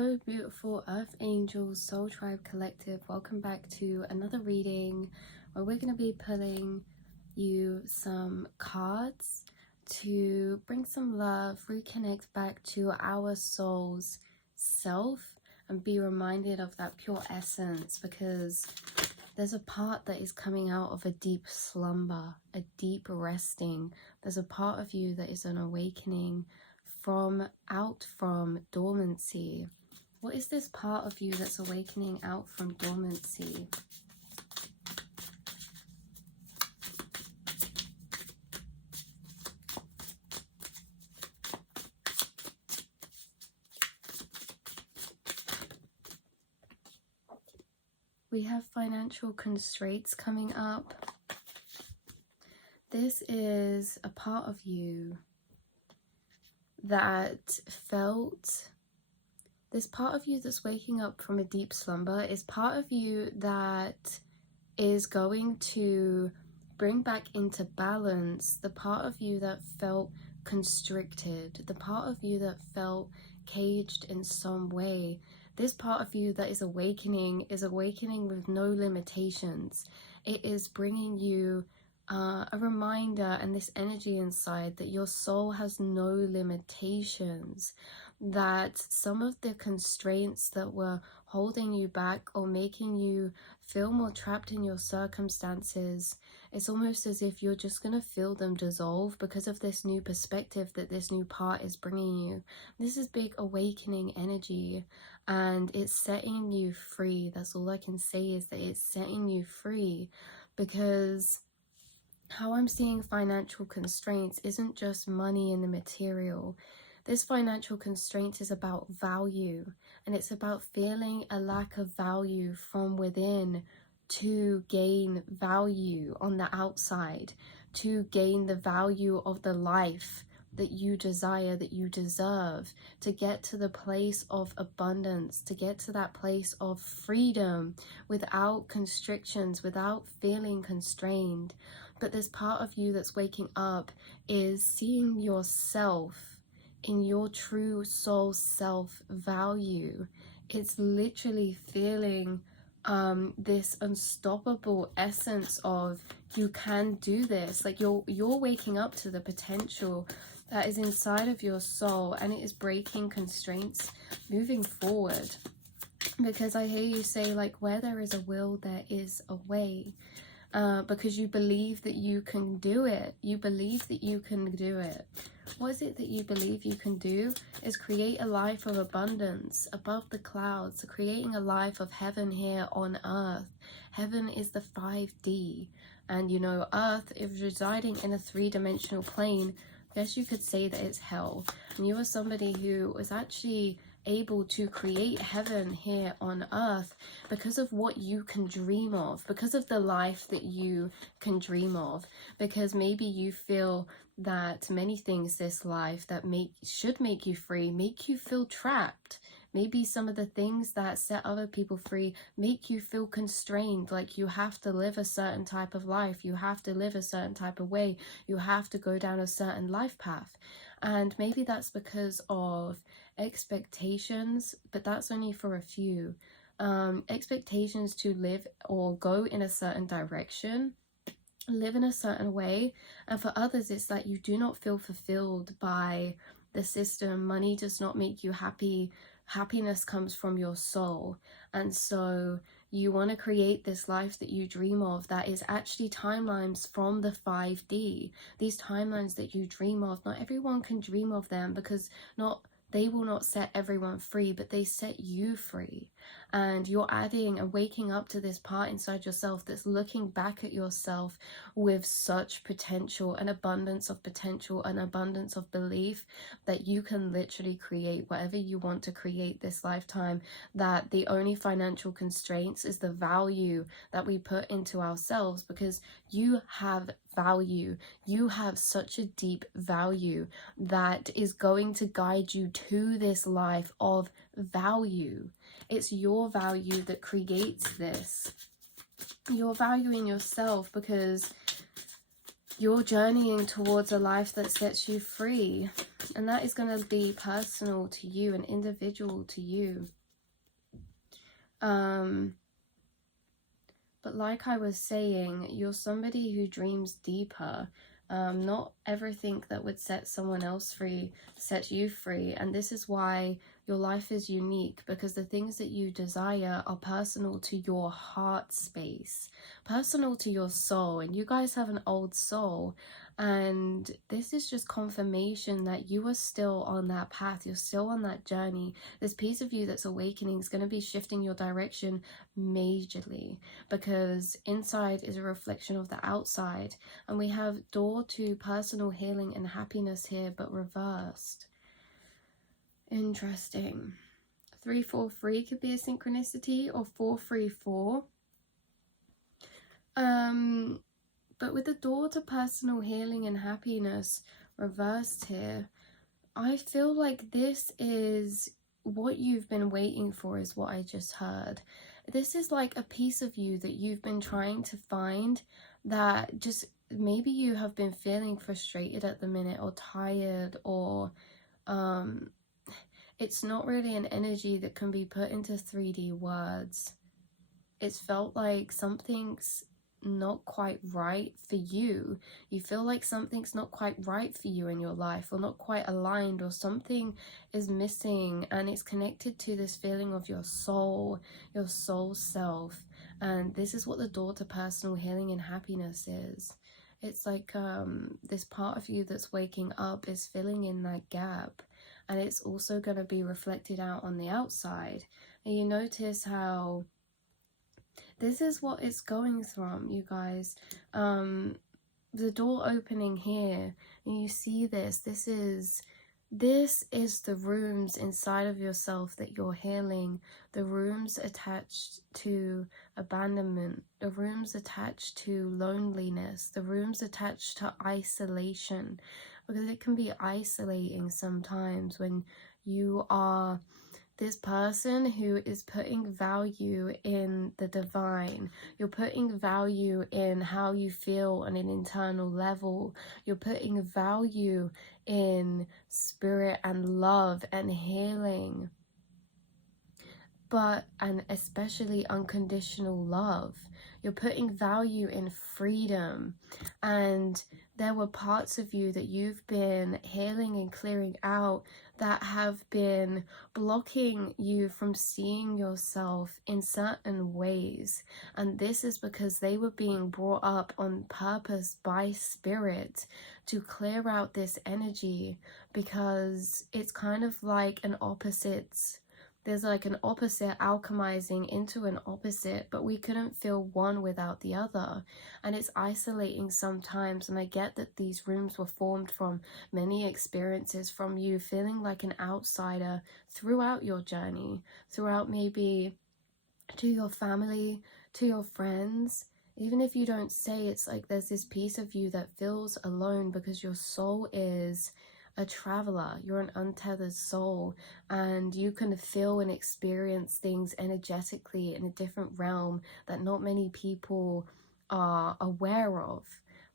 Hello beautiful earth angels, soul tribe collective, welcome back to another reading where we're going to be pulling you some cards to bring some love, reconnect back to our soul's self and be reminded of that pure essence, because there's a part that is coming out of a deep slumber, a deep resting. There's a part of you that is an awakening from dormancy. What is this part of you that's awakening out from dormancy? We have financial constraints coming up. This is a part of you that felt... This part of you that's waking up from a deep slumber is part of you that is going to bring back into balance the part of you that felt constricted, the part of you that felt caged in some way. This part of you that is awakening with no limitations. It is bringing you a reminder and this energy inside that your soul has no limitations, that some of the constraints that were holding you back or making you feel more trapped in your circumstances, it's almost as if you're just going to feel them dissolve because of this new perspective that this new part is bringing you. This is big awakening energy and it's setting you free. That's all I can say, is that it's setting you free, because how I'm seeing financial constraints isn't just money in the material. This financial constraint is about value, and it's about feeling a lack of value from within to gain value on the outside, to gain the value of the life that you desire, that you deserve, to get to the place of abundance, to get to that place of freedom without constrictions, without feeling constrained. But this part of you that's waking up is seeing yourself in your true soul self value. It's literally feeling this unstoppable essence of you can do this. Like you're waking up to the potential that is inside of your soul, and it is breaking constraints, moving forward. Because I hear you say, like, where there is a will, there is a way. Because you believe that you can do it. You believe that you can do it. What is it that you believe you can do? Is create a life of abundance above the clouds, creating a life of heaven here on earth. Heaven is the 5D, and you know, earth is residing in a 3-dimensional plane. I guess you could say that it's hell, and you are somebody who was actually able to create heaven here on earth because of what you can dream of, because of the life that you can dream of, because maybe you feel that many things this life that should make you free make you feel trapped. Maybe some of the things that set other people free make you feel constrained, like you have to live a certain type of life, you have to live a certain type of way, you have to go down a certain life path. And maybe that's because of expectations, but that's only for a few. Expectations to live or go in a certain direction, live in a certain way. And for others, it's that you do not feel fulfilled by the system. Money does not make you happy. Happiness comes from your soul. And so you want to create this life that you dream of that is actually timelines from the 5D. These timelines that you dream of, not everyone can dream of them, because they will not set everyone free, but they set you free. And you're adding and waking up to this part inside yourself that's looking back at yourself with such potential, an abundance of potential, an abundance of belief that you can literally create whatever you want to create this lifetime. That the only financial constraints is the value that we put into ourselves, because you have value. You have such a deep value that is going to guide you to this life of value. It's your value that creates this. You're valuing yourself because you're journeying towards a life that sets you free. And that is going to be personal to you and individual to you. But like I was saying, you're somebody who dreams deeper. Not everything that would set someone else free sets you free. And this is why your life is unique, because the things that you desire are personal to your heart space, personal to your soul. And you guys have an old soul. And this is just confirmation that you are still on that path. You're still on that journey. This piece of you that's awakening is going to be shifting your direction majorly, because inside is a reflection of the outside. And we have door to personal healing and happiness here, but reversed. Interesting. 343 could be a synchronicity, or 434. But with the door to personal healing and happiness reversed here, I feel like this is what you've been waiting for, is what I just heard. This is like a piece of you that you've been trying to find, that just maybe you have been feeling frustrated at the minute, or tired, or it's not really an energy that can be put into 3D words. It's felt like something's not quite right for you. You feel like something's not quite right for you in your life, or not quite aligned, or something is missing, and it's connected to this feeling of your soul self. And this is what the door to personal healing and happiness is. It's like this part of you that's waking up is filling in that gap, and it's also going to be reflected out on the outside. And you notice how this is what it's going from, you guys. The door opening here, and you see this is the rooms inside of yourself that you're healing. The rooms attached to abandonment, the rooms attached to loneliness, the rooms attached to isolation, because it can be isolating sometimes when you are this person who is putting value in the divine. You're putting value in how you feel on an internal level. You're putting value in spirit and love and healing. And especially unconditional love. You're putting value in freedom. And there were parts of you that you've been healing and clearing out that have been blocking you from seeing yourself in certain ways. And this is because they were being brought up on purpose by spirit to clear out this energy, because it's kind of like an opposite. There's like an opposite alchemizing into an opposite, but we couldn't feel one without the other. And it's isolating sometimes. And I get that these rooms were formed from many experiences, from you feeling like an outsider throughout your journey, throughout maybe to your family, to your friends. Even if you don't say, it's like there's this piece of you that feels alone, because your soul is a traveler. You're an untethered soul, and you can feel and experience things energetically in a different realm that not many people are aware of.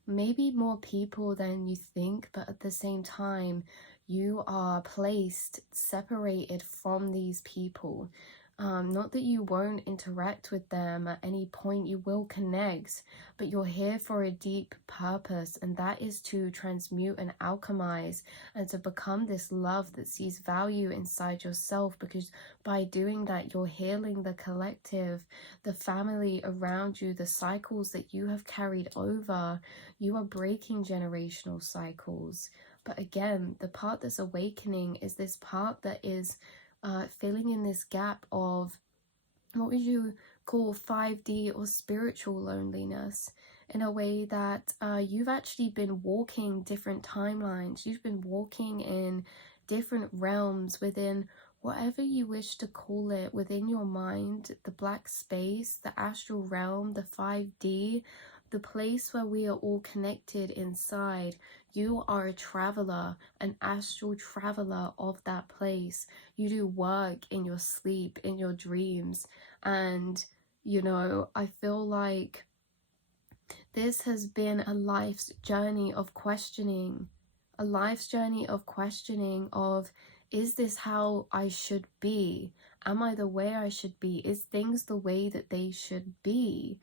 Maybe more people than you think, but at the same time, you are placed separated from these people. Not that you won't interact with them at any point, you will connect, but you're here for a deep purpose, and that is to transmute and alchemize, and to become this love that sees value inside yourself, because by doing that, you're healing the collective, the family around you, the cycles that you have carried over. You are breaking generational cycles. But again, the part that's awakening is this part that is filling in this gap of what would you call 5D or spiritual loneliness, in a way that you've actually been walking different timelines. You've been walking in different realms within whatever you wish to call it, within your mind, the black space, the astral realm, the 5D, the place where we are all connected inside. You are a traveler, an astral traveler of that place. You do work in your sleep, in your dreams. And, you know, I feel like this has been a life's journey of questioning, a life's journey of questioning of, is this how I should be? Am I the way I should be? Is things the way that they should be?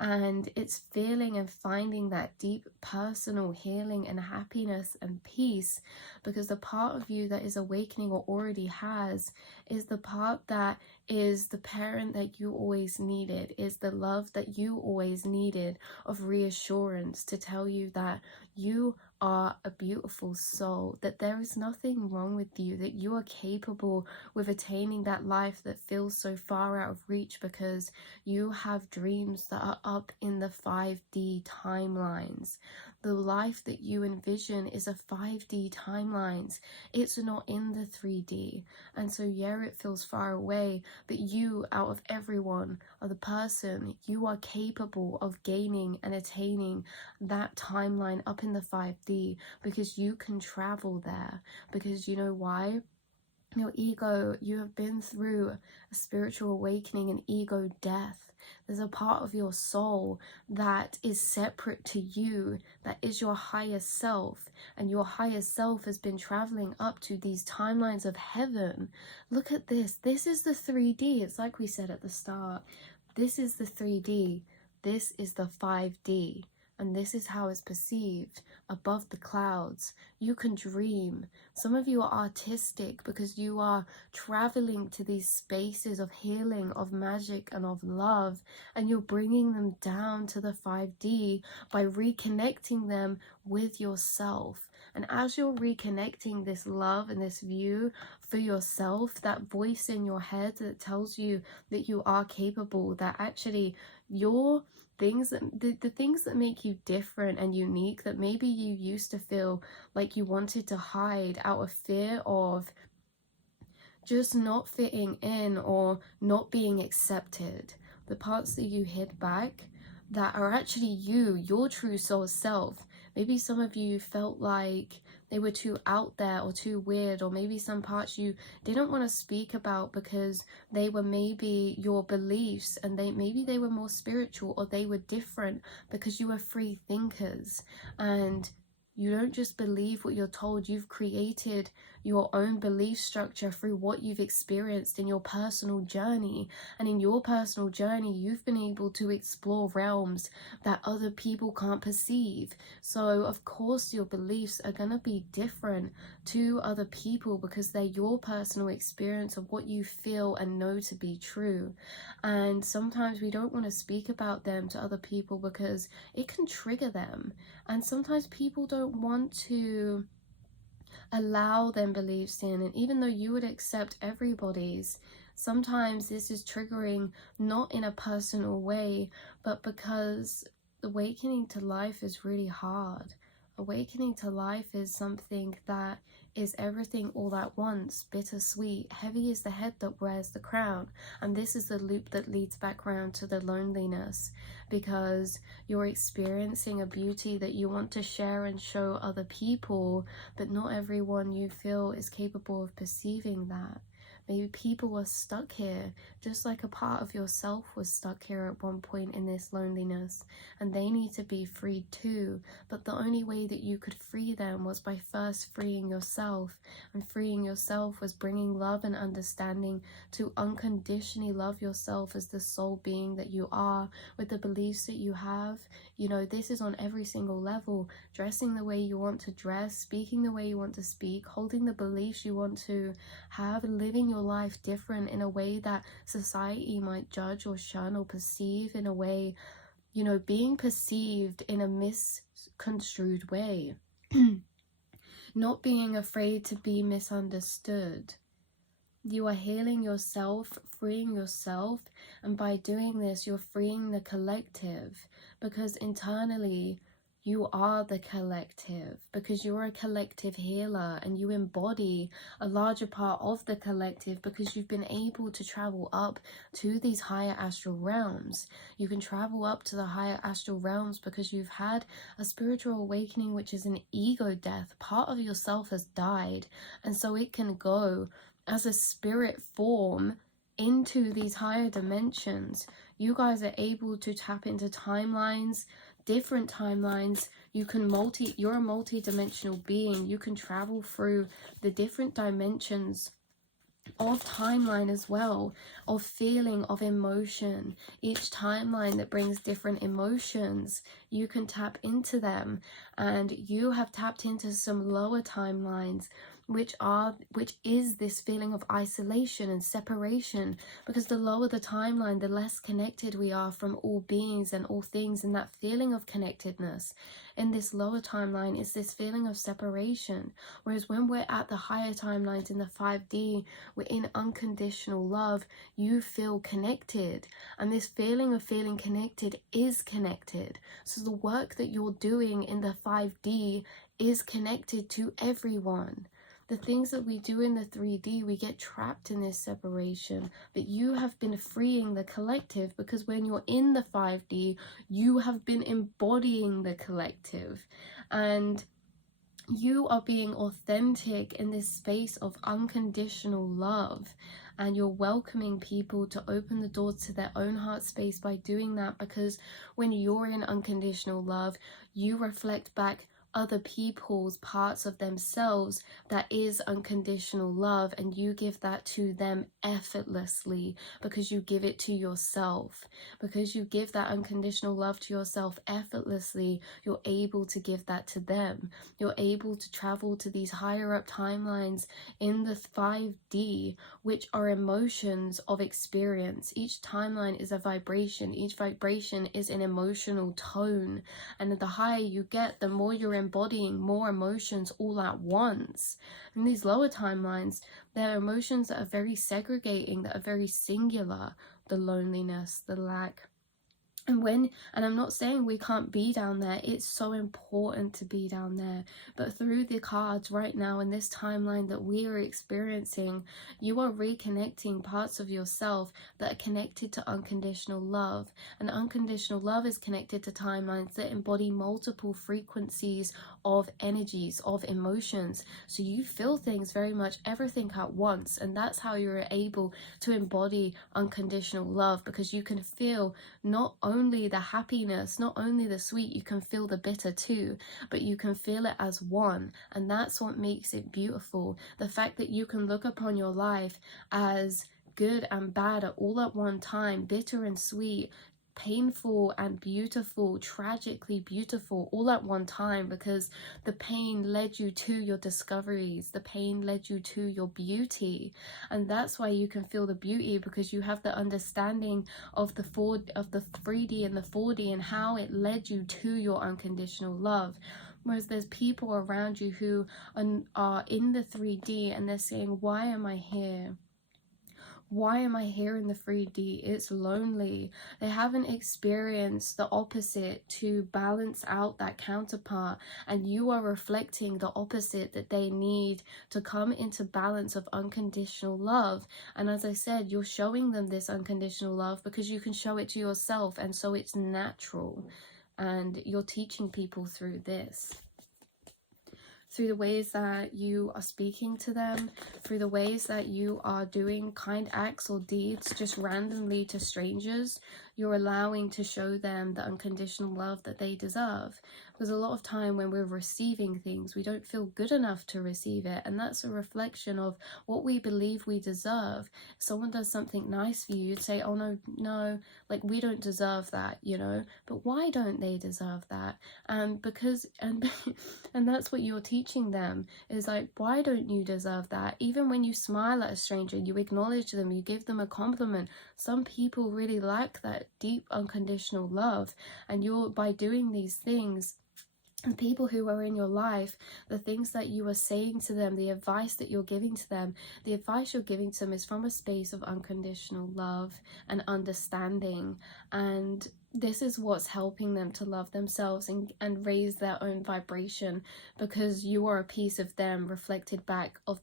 And it's feeling and finding that deep personal healing and happiness and peace, because the part of you that is awakening or already has is the part that is the parent that you always needed, is the love that you always needed, of reassurance to tell you that you are a beautiful soul, that there is nothing wrong with you, that you are capable with attaining that life that feels so far out of reach, because you have dreams that are up in the 5D timelines. The life that you envision is a 5D timelines. It's not in the 3D. And so yeah, it feels far away, but you, out of everyone, are the person, you are capable of gaining and attaining that timeline up in the 5D, because you can travel there. Because you know why? Your ego, you have been through a spiritual awakening and ego death. There's a part of your soul that is separate to you, that is your higher self, and your higher self has been traveling up to these timelines of heaven. Look at this. This is the 3D. It's like we said at the start. This is the 3D. This is the 5D. And this is how it's perceived above the clouds. You can dream. Some of you are artistic because you are traveling to these spaces of healing, of magic, and of love, and you're bringing them down to the 5D by reconnecting them with yourself. And as you're reconnecting this love and this view for yourself, that voice in your head that tells you that you are capable, that actually you're things that the things that make you different and unique, that maybe you used to feel like you wanted to hide out of fear of just not fitting in or not being accepted, the parts that you hid back that are actually you, your true soul self. Maybe some of you felt like they were too out there or too weird, or maybe some parts you didn't want to speak about because they were maybe your beliefs, and maybe they were more spiritual, or they were different because you were free thinkers and you don't just believe what you're told. You've created your own belief structure through what you've experienced in your personal journey. And in your personal journey, you've been able to explore realms that other people can't perceive. So of course your beliefs are going to be different to other people because they're your personal experience of what you feel and know to be true. And sometimes we don't want to speak about them to other people because it can trigger them. And sometimes people don't want to allow them beliefs in, and even though you would accept everybody's, sometimes this is triggering, not in a personal way, but because awakening to life is really hard. Awakening to life is something that is everything all at once, bittersweet. Heavy is the head that wears the crown. And this is the loop that leads back around to the loneliness, because you're experiencing a beauty that you want to share and show other people, but not everyone you feel is capable of perceiving that. Maybe people are stuck here, just like a part of yourself was stuck here at one point in this loneliness, and they need to be freed too. But the only way that you could free them was by first freeing yourself, and freeing yourself was bringing love and understanding to unconditionally love yourself as the soul being that you are, with the beliefs that you have. You know, this is on every single level. Dressing the way you want to dress, speaking the way you want to speak, holding the beliefs you want to have, living your life different in a way that society might judge or shun or perceive in a way, you know, being perceived in a misconstrued way. Not being afraid to be misunderstood. You are healing yourself, freeing yourself, and by doing this, you're freeing the collective, because internally, you are the collective, because you're a collective healer and you embody a larger part of the collective because you've been able to travel up to these higher astral realms. You can travel up to the higher astral realms because you've had a spiritual awakening, which is an ego death. Part of yourself has died, and so it can go as a spirit form into these higher dimensions. You guys are able to tap into timelines, different timelines. You're a multi-dimensional being. You can travel through the different dimensions of timeline as well, of feeling, of emotion. Each timeline that brings different emotions, you can tap into them. And you have tapped into some lower timelines, which is this feeling of isolation and separation, because the lower the timeline, the less connected we are from all beings and all things. And that feeling of connectedness in this lower timeline is this feeling of separation. Whereas when we're at the higher timelines in the 5D, we're in unconditional love, you feel connected. And this feeling of feeling connected is connected. So the work that you're doing in the 5D is connected to everyone. The things that we do in the 3D, we get trapped in this separation. But you have been freeing the collective, because when you're in the 5D, you have been embodying the collective. And you are being authentic in this space of unconditional love. And you're welcoming people to open the doors to their own heart space by doing that. Because when you're in unconditional love, you reflect back other people's parts of themselves that is unconditional love, and you give that to them effortlessly, because you give it to yourself. Because you give that unconditional love to yourself effortlessly, you're able to give that to them. You're able to travel to these higher up timelines in the 5D, which are emotions of experience. Each timeline is a vibration. Each vibration is an emotional tone. And the higher you get, the more you're embodying more emotions all at once. In these lower timelines, there are emotions that are very segregating, that are very singular. The loneliness, the lack. And I'm not saying we can't be down there. It's so important to be down there. But through the cards right now in this timeline that we are experiencing, you are reconnecting parts of yourself that are connected to unconditional love. And unconditional love is connected to timelines that embody multiple frequencies of energies, of emotions. So you feel things very much, everything at once. And that's how you're able to embody unconditional love, because you can feel not only the happiness, not only the sweet, you can feel the bitter too, but you can feel it as one. And that's what makes it beautiful. The fact that you can look upon your life as good and bad all at one time, bitter and sweet, painful and beautiful, tragically beautiful, all at one time, because the pain led you to your discoveries, the pain led you to your beauty. And that's why you can feel the beauty, because you have the understanding of the 3D and the 4D, and how it led you to your unconditional love. Whereas there's people around you who are in the 3D and they're saying, why am I here? Why am I here in the 3D? It's lonely. They haven't experienced the opposite to balance out that counterpart, and you are reflecting the opposite that they need to come into balance of unconditional love. And as I said, you're showing them this unconditional love because you can show it to yourself, and so it's natural. And you're teaching people through this. Through the ways that you are speaking to them, through the ways that you are doing kind acts or deeds just randomly to strangers, you're allowing to show them the unconditional love that they deserve. Because a lot of time when we're receiving things, we don't feel good enough to receive it. And that's a reflection of what we believe we deserve. If someone does something nice for you, you'd say, oh no, like we don't deserve that, you know. But why don't they deserve that? And that's what you're teaching them, is like, why don't you deserve that? Even when you smile at a stranger, you acknowledge them, you give them a compliment. Some people really lack that deep unconditional love, and you're, by doing these things, the people who are in your life, the things that you are saying to them, the advice that you're giving to them, the advice you're giving to them is from a space of unconditional love and understanding. And this is what's helping them to love themselves and raise their own vibration, because you are a piece of them reflected back of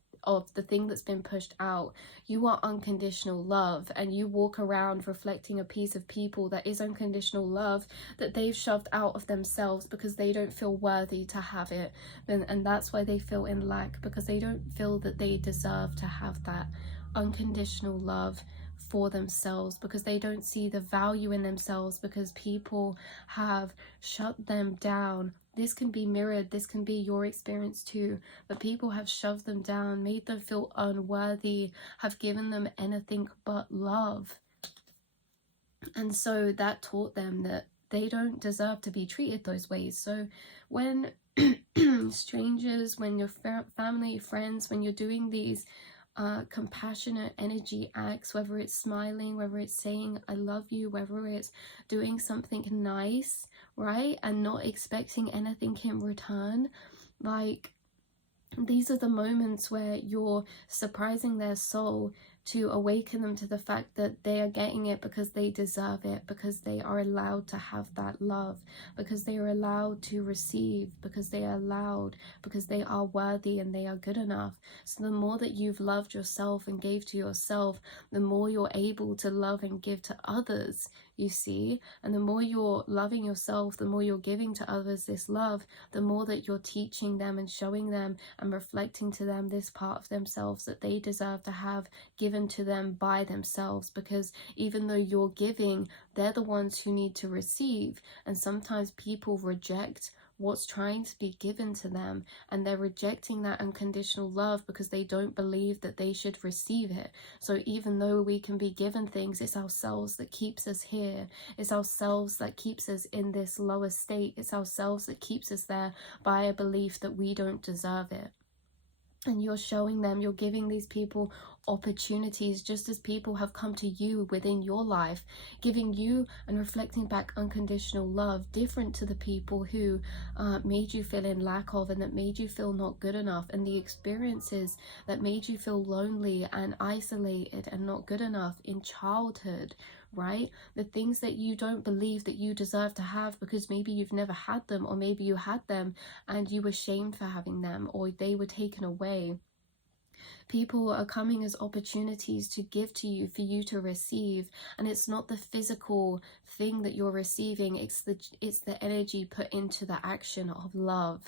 the thing that's been pushed out. You are unconditional love, and you walk around reflecting a piece of people that is unconditional love that they've shoved out of themselves because they don't feel worthy to have it. And that's why they feel in lack, because they don't feel that they deserve to have that unconditional love for themselves, because they don't see the value in themselves, because people have shut them down. This can be mirrored, this can be your experience too, but people have shoved them down, made them feel unworthy, have given them anything but love. And so that taught them that they don't deserve to be treated those ways. So when strangers, when your family, friends, when you're doing these compassionate energy acts, whether it's smiling, whether it's saying I love you, whether it's doing something nice, right, and not expecting anything in return, like, these are the moments where you're surprising their soul to awaken them to the fact that they are getting it because they deserve it, because they are allowed to have that love, because they are allowed to receive, because they are allowed, because they are worthy and they are good enough. So the more that you've loved yourself and gave to yourself, the more you're able to love and give to others, you see. And the more you're loving yourself, the more you're giving to others this love, the more that you're teaching them and showing them and reflecting to them this part of themselves that they deserve to have given to them by themselves. Because even though you're giving, they're the ones who need to receive. And sometimes people reject what's trying to be given to them, and they're rejecting that unconditional love because they don't believe that they should receive it. So even though we can be given things, it's ourselves that keeps us here. It's ourselves that keeps us in this lower state. It's ourselves that keeps us there by a belief that we don't deserve it. And you're showing them, you're giving these people opportunities, just as people have come to you within your life, giving you and reflecting back unconditional love, different to the people who made you feel in lack of, and that made you feel not good enough, and the experiences that made you feel lonely and isolated and not good enough in childhood, right? The things that you don't believe that you deserve to have because maybe you've never had them, or maybe you had them and you were shamed for having them, or they were taken away. People are coming as opportunities to give to you, for you to receive. And it's not the physical thing that you're receiving, it's the energy put into the action of love.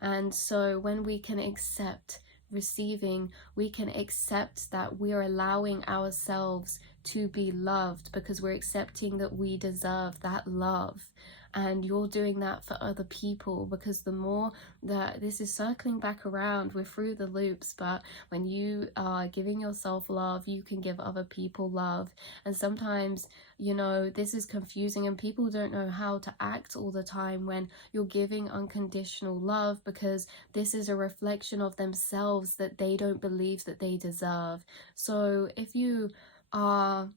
And so when we can accept receiving, we can accept that we're allowing ourselves to be loved, because we're accepting that we deserve that love. And you're doing that for other people, because the more that this is circling back around, we're through the loops, but when you are giving yourself love, you can give other people love. And sometimes, you know, this is confusing and people don't know how to act all the time when you're giving unconditional love, because this is a reflection of themselves that they don't believe that they deserve. So if you are,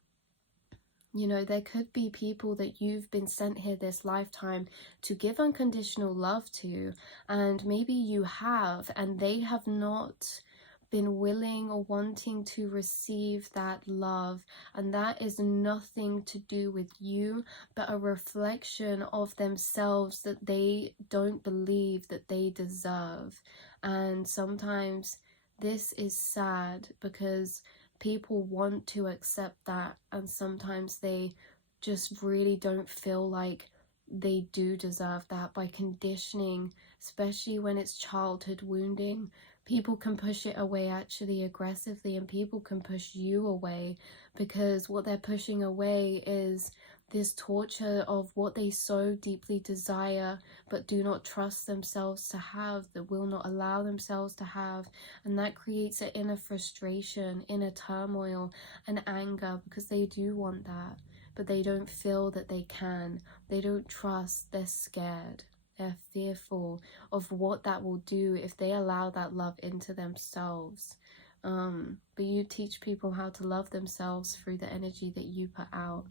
you know, there could be people that you've been sent here this lifetime to give unconditional love to, and maybe you have, and they have not been willing or wanting to receive that love. And that is nothing to do with you, but a reflection of themselves that they don't believe that they deserve. And sometimes this is sad, because people want to accept that, and sometimes they just really don't feel like they do deserve that. By conditioning, especially when it's childhood wounding, people can push it away actually aggressively, and people can push you away, because what they're pushing away is this torture of what they so deeply desire but do not trust themselves to have, that will not allow themselves to have. And that creates an inner frustration, inner turmoil and anger, because they do want that, but they don't feel that they can. They don't trust, they're scared, they're fearful of what that will do if they allow that love into themselves. But you teach people how to love themselves through the energy that you put out.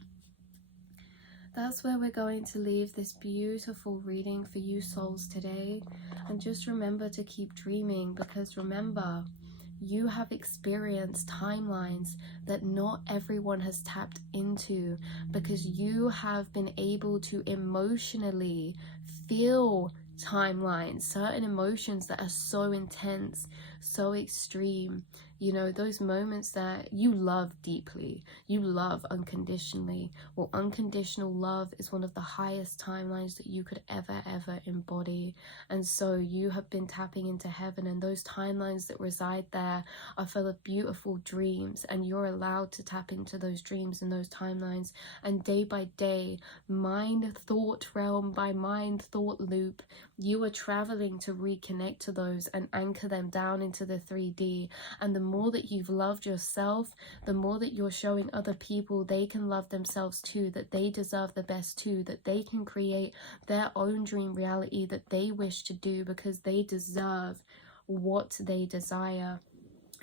That's where we're going to leave this beautiful reading for you souls today. And just remember to keep dreaming, because remember, you have experienced timelines that not everyone has tapped into, because you have been able to emotionally feel timelines, certain emotions that are so intense, so extreme. You know, those moments that you love deeply, you love unconditionally. Well, unconditional love is one of the highest timelines that you could ever embody. And so you have been tapping into heaven, and those timelines that reside there are full of beautiful dreams, and you're allowed to tap into those dreams and those timelines. And day by day, mind thought realm by mind thought loop, you are traveling to reconnect to those and anchor them down into the 3D. And the more that you've loved yourself, the more that you're showing other people they can love themselves too, that they deserve the best too, that they can create their own dream reality that they wish to do, because they deserve what they desire.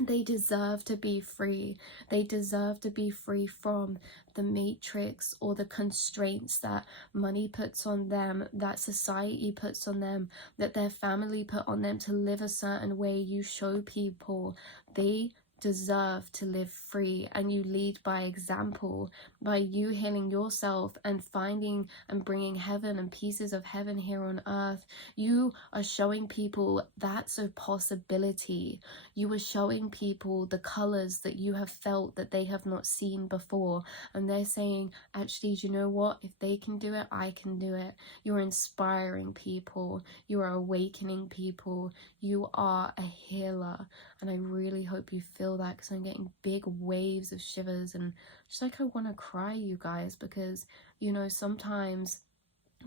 They deserve to be free. They deserve to be free from the matrix or the constraints that money puts on them, that society puts on them, that their family put on them to live a certain way. You show people they deserve to live free, and you lead by example, by you healing yourself and finding and bringing heaven and pieces of heaven here on earth. You are showing people that's a possibility. You are showing people the colors that you have felt that they have not seen before, and they're saying, actually, do you know what, if they can do it, I can do it. You're inspiring people, you are awakening people, you are a healer. And I really hope you feel that, because I'm getting big waves of shivers, and just like I want to cry, you guys, because, you know, sometimes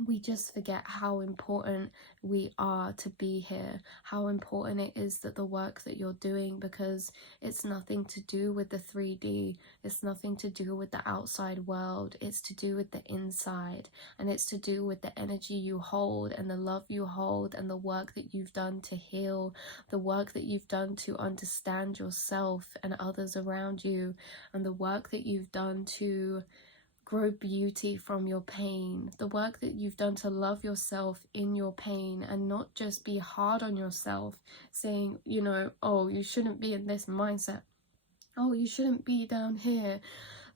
we just forget how important we are to be here, how important it is that the work that you're doing, because it's nothing to do with the 3D, it's nothing to do with the outside world, it's to do with the inside, and it's to do with the energy you hold and the love you hold and the work that you've done to heal, the work that you've done to understand yourself and others around you, and the work that you've done to grow beauty from your pain, the work that you've done to love yourself in your pain and not just be hard on yourself, saying, you know, oh, you shouldn't be in this mindset, oh, you shouldn't be down here.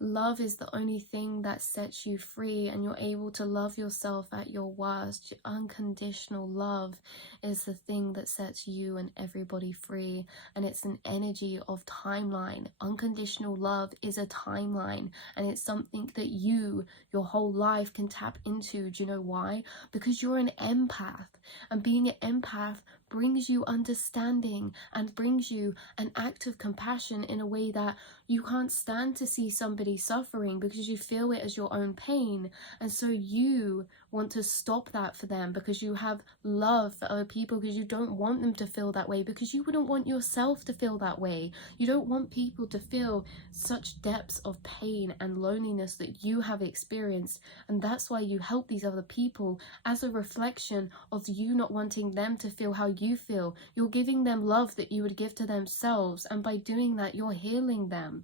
Love is the only thing that sets you free, and you're able to love yourself at your worst. Unconditional love is the thing that sets you and everybody free, and it's an energy of timeline. Unconditional love is a timeline, and it's something that you, your whole life, can tap into. Do you know why? Because you're an empath, and being an empath brings you understanding and brings you an act of compassion in a way that you can't stand to see somebody suffering, because you feel it as your own pain. And so you want to stop that for them, because you have love for other people, because you don't want them to feel that way, because you wouldn't want yourself to feel that way. You don't want people to feel such depths of pain and loneliness that you have experienced. And that's why you help these other people as a reflection of you not wanting them to feel how you feel. You're giving them love that you would give to themselves, and by doing that, you're healing them.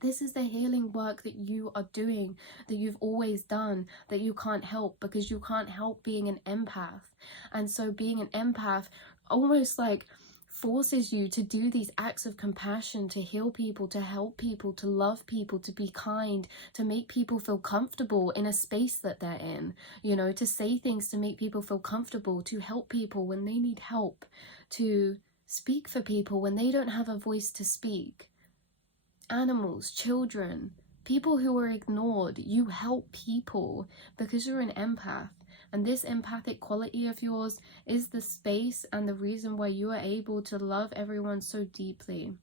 This is the healing work that you are doing, that you've always done, that you can't help, because you can't help being an empath. And so being an empath almost like forces you to do these acts of compassion, to heal people, to help people, to love people, to be kind, to make people feel comfortable in a space that they're in, you know, to say things to make people feel comfortable, to help people when they need help, to speak for people when they don't have a voice to speak. Animals, children, people who are ignored, you help people because you're an empath. And this empathic quality of yours is the space and the reason why you are able to love everyone so deeply.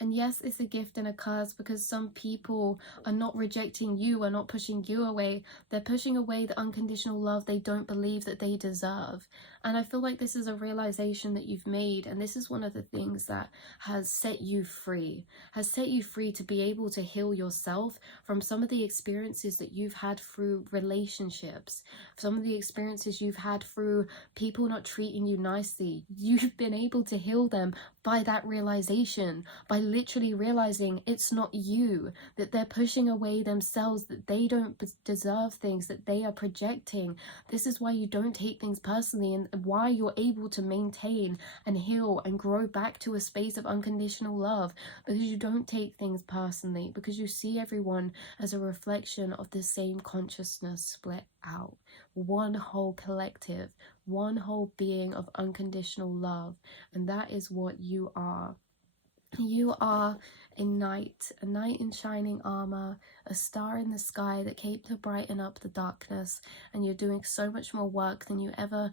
And yes, it's a gift and a curse, because some people are not rejecting you, are not pushing you away. They're pushing away the unconditional love they don't believe that they deserve. And I feel like this is a realization that you've made, and this is one of the things that has set you free, to be able to heal yourself from some of the experiences that you've had through relationships, some of the experiences you've had through people not treating you nicely. You've been able to heal them by that realization, by literally realizing it's not you, that they're pushing away themselves, that they don't deserve things, that they are projecting. This is why you don't take things personally, and why you're able to maintain and heal and grow back to a space of unconditional love, because you don't take things personally, because you see everyone as a reflection of the same consciousness split out, one whole collective, one whole being of unconditional love, and that is what you are. You are a knight in shining armor, a star in the sky that came to brighten up the darkness, and you're doing so much more work than you ever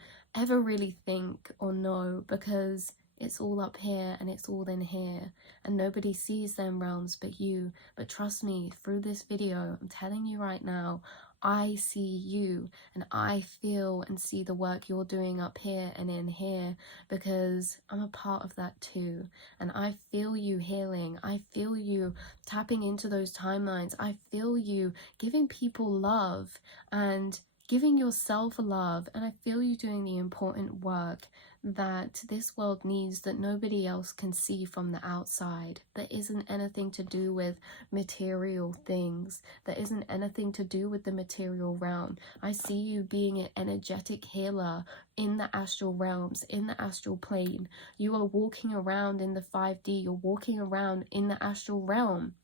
really think or know, because it's all up here and it's all in here, and nobody sees them realms but you. But trust me, through this video, I'm telling you right now, I see you, and I feel and see the work you're doing up here and in here, because I'm a part of that too. And I feel you healing. I feel you tapping into those timelines. I feel you giving people love and giving yourself love. And I feel you doing the important work that this world needs, that nobody else can see from the outside, that isn't anything to do with material things, that isn't anything to do with the material realm. I see you being an energetic healer in the astral realms, in the astral plane. You are walking around in the 5D, you're walking around in the astral realm.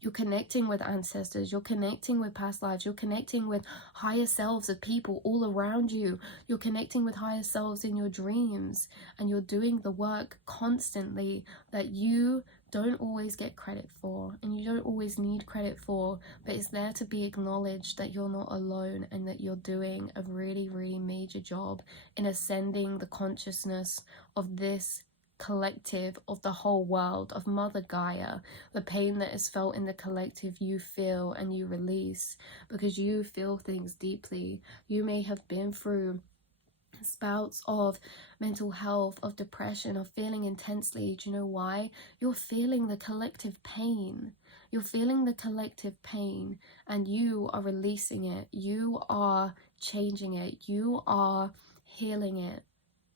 You're connecting with ancestors, you're connecting with past lives, you're connecting with higher selves of people all around you. You're connecting with higher selves in your dreams, and you're doing the work constantly that you don't always get credit for, and you don't always need credit for, but it's there to be acknowledged that you're not alone, and that you're doing a really, really major job in ascending the consciousness of this collective, of the whole world, of Mother Gaia. The pain that is felt in the collective, you feel and you release, because you feel things deeply. You may have been through spouts of mental health, of depression, of feeling intensely. Do you know why? You're feeling the collective pain. You're feeling the collective pain, and you are releasing it. You are changing it. You are healing it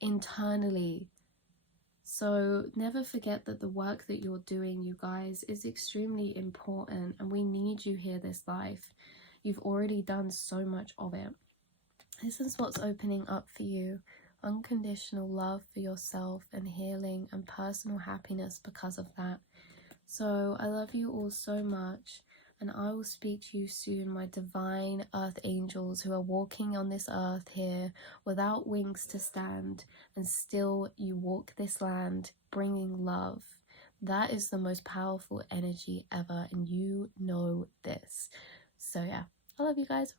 internally. So never forget that the work that you're doing, you guys, is extremely important, and we need you here this life. You've already done so much of it. This is what's opening up for you. Unconditional love for yourself, and healing and personal happiness because of that. So I love you all so much, and I will speak to you soon, my divine earth angels who are walking on this earth here without wings to stand, and still you walk this land bringing love. That is the most powerful energy ever, and you know this. So yeah, I love you guys.